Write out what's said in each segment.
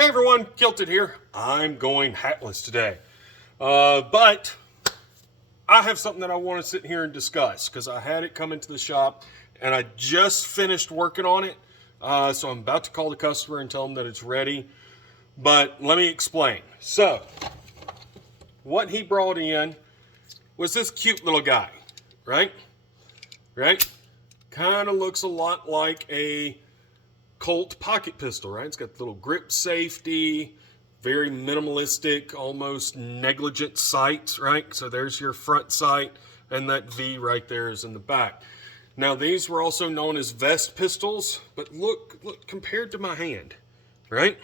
Hey everyone, Kilted here. I'm going hatless today. But I have something that I want to sit here and discuss because I had it come into the shop and I just finished working on it. So I'm about to call the customer and tell them that it's ready. But let me explain. So, what he brought in was this cute little guy, right? Right? Kind of looks a lot like a Colt pocket pistol, right? It's got the little grip safety, very minimalistic, almost negligent sights, right? So there's your front sight, and that V right there is in the back. Now these were also known as vest pistols, but look compared to my hand, right?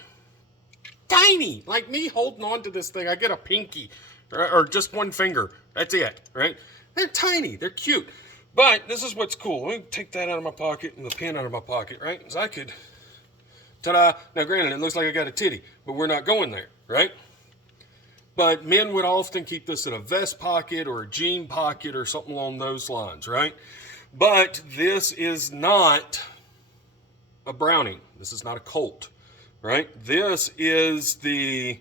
Tiny, like me holding on to this thing, I get a pinky, or just one finger. That's it, right? They're tiny, they're cute. But this is what's cool. Let me take that out of my pocket and the pen out of my pocket, right? Because I could, ta-da. Now granted, it looks like I got a titty, but we're not going there, right? But men would often keep this in a vest pocket or a jean pocket or something along those lines, right? But this is not a Browning. This is not a Colt, right? This is the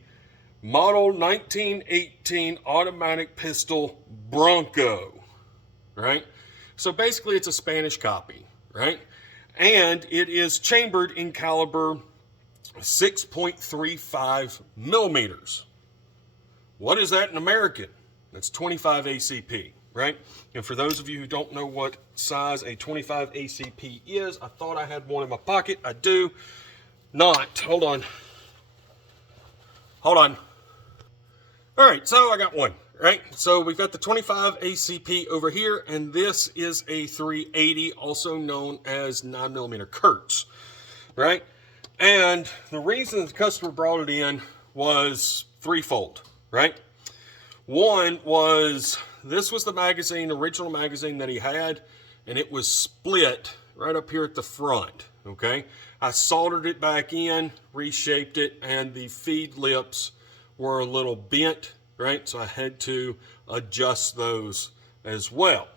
model 1918 automatic pistol Bronco, right? So basically it's a Spanish copy, right? And it is chambered in caliber 6.35 millimeters. What is that in American? That's 25 ACP, right? And for those of you who don't know what size a 25 ACP is, I thought I had one in my pocket. I do not. Hold on. All right, so I got one. Right, so we've got the 25 ACP over here, and this is a 380, also known as 9mm Kurtz, right? And the reason the customer brought it in was threefold, right? One was, this was the magazine, original magazine that he had, and it was split right up here at the front, okay? I soldered it back in, reshaped it, and the feed lips were a little bent, right? So I had to adjust those as well.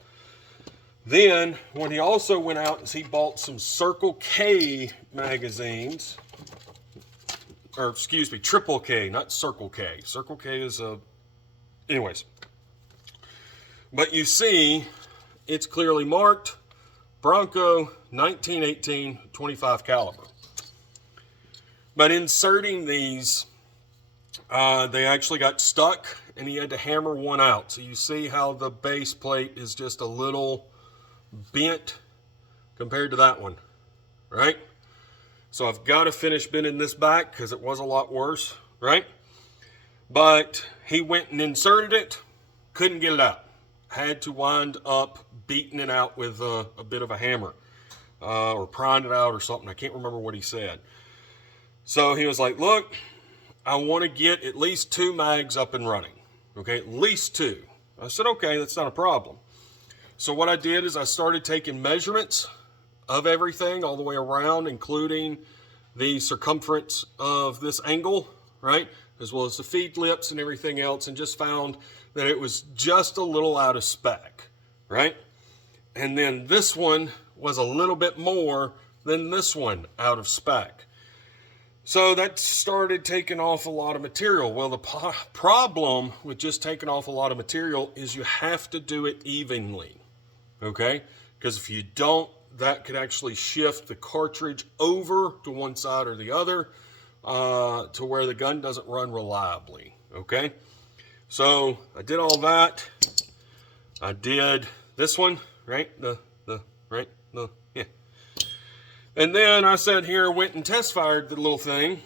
Then, when he also went out, he bought some Circle K magazines, or excuse me, Triple K, not Circle K. Circle K is a, anyways. But you see, it's clearly marked, Bronco 1918 25 caliber. But inserting these, they actually got stuck and he had to hammer one out. So you see how the base plate is just a little bent compared to that one, right? So I've got to finish bending this back because it was a lot worse, right? But he went and inserted it, couldn't get it out. Had to wind up beating it out with a bit of a hammer or prying it out or something. I can't remember what he said. So he was like, look, I want to get at least 2 mags up and running, okay, at least 2. I said, okay, that's not a problem. So what I did is I started taking measurements of everything all the way around, including the circumference of this angle, right, as well as the feed lips and everything else, and just found that it was just a little out of spec, right? And then this one was a little bit more than this one out of spec. So that started taking off a lot of material. Well, the problem with just taking off a lot of material is you have to do it evenly, okay? Because if you don't, that could actually shift the cartridge over to one side or the other to where the gun doesn't run reliably, okay? So I did all that. I did this one, right? Yeah. And then I sat here, went and test fired the little thing,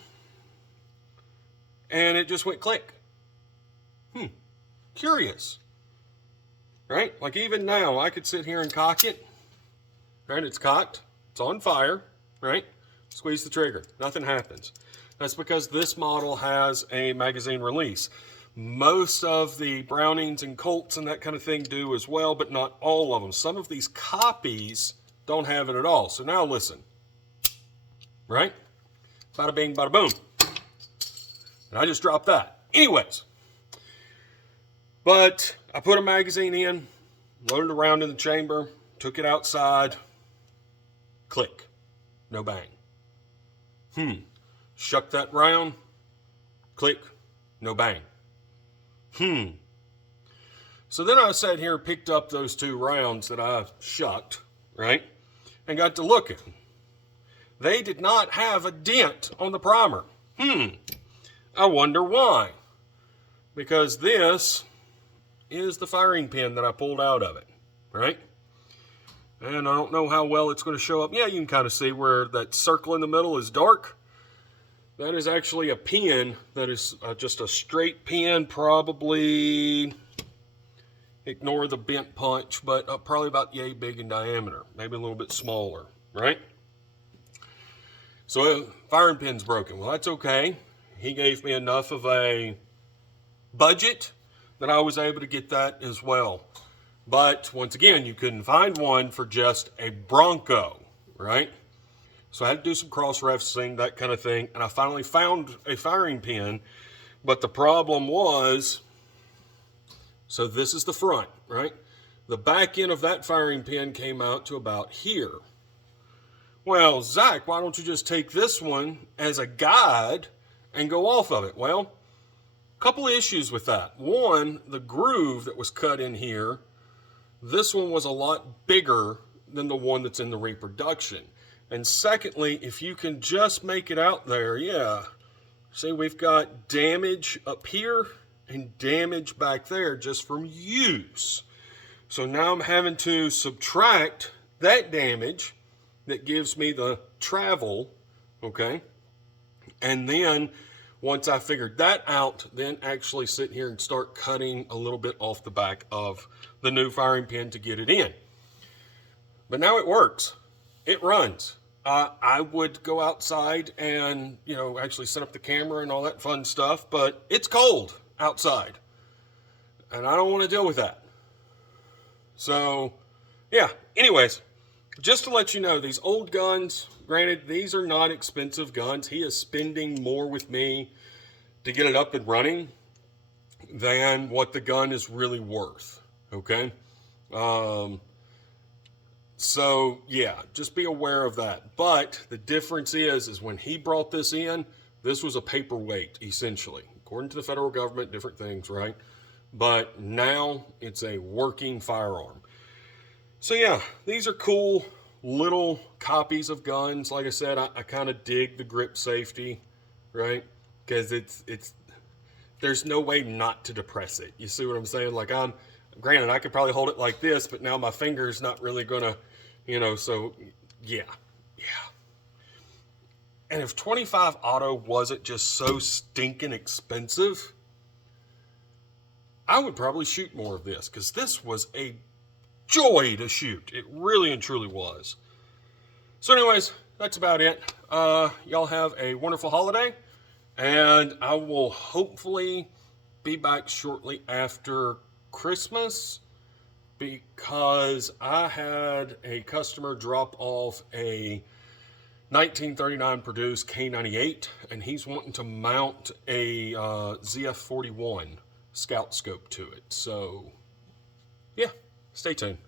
and it just went click. Curious, right? Like even now, I could sit here and cock it, right? It's cocked, it's on fire, right? Squeeze the trigger, nothing happens. That's because this model has a magazine release. Most of the Brownings and Colts and that kind of thing do as well, but not all of them. Some of these copies don't have it at all. So now listen. Right? Bada bing, bada boom. And I just dropped that. Anyways. But I put a magazine in, loaded it around in the chamber, took it outside, click. No bang. Shuck that round, click, no bang. So then I sat here and picked up those 2 rounds that I shucked, right? And got to looking. They did not have a dent on the primer. I wonder why. Because this is the firing pin that I pulled out of it, right? And I don't know how well it's going to show up. Yeah, you can kind of see where that circle in the middle is dark. That is actually a pin that is just a straight pin, probably, ignore the bent punch, but probably about yay big in diameter, maybe a little bit smaller, right? So firing pin's broken. Well, that's okay. He gave me enough of a budget that I was able to get that as well. But once again, you couldn't find one for just a Bronco, right? So I had to do some cross-referencing, that kind of thing, and I finally found a firing pin. But the problem was, so this is the front, right? The back end of that firing pin came out to about here. Well, Zach, why don't you just take this one as a guide and go off of it? Well, a couple of issues with that. One, the groove that was cut in here, this one was a lot bigger than the one that's in the reproduction. And secondly, if you can just make it out there, yeah. See, we've got damage up here and damage back there just from use. So now I'm having to subtract that damage that gives me the travel, okay? And then once I figured that out, then actually sit here and start cutting a little bit off the back of the new firing pin to get it in. But now it works. It runs. I would go outside and, actually set up the camera and all that fun stuff, but it's cold outside. And I don't want to deal with that. So, yeah, anyways, just to let you know, these old guns, granted, these are not expensive guns. He is spending more with me to get it up and running than what the gun is really worth, okay? So, yeah, just be aware of that. But the difference is when he brought this in, this was a paperweight, essentially. According to the federal government, different things, right? But now it's a working firearm. So, yeah, these are cool little copies of guns. Like I said, I kind of dig the grip safety, right? Because there's no way not to depress it. You see what I'm saying? Like, granted, I could probably hold it like this, but now my finger's not really going to, so yeah. And if 25 auto wasn't just so stinking expensive, I would probably shoot more of this, because this was a joy to shoot. It really and truly was. So anyways, that's about it. Y'all have a wonderful holiday, and I will hopefully be back shortly after Christmas, because I had a customer drop off a 1939 produced K98, and he's wanting to mount a ZF41 scout scope to it. So, yeah, stay tuned.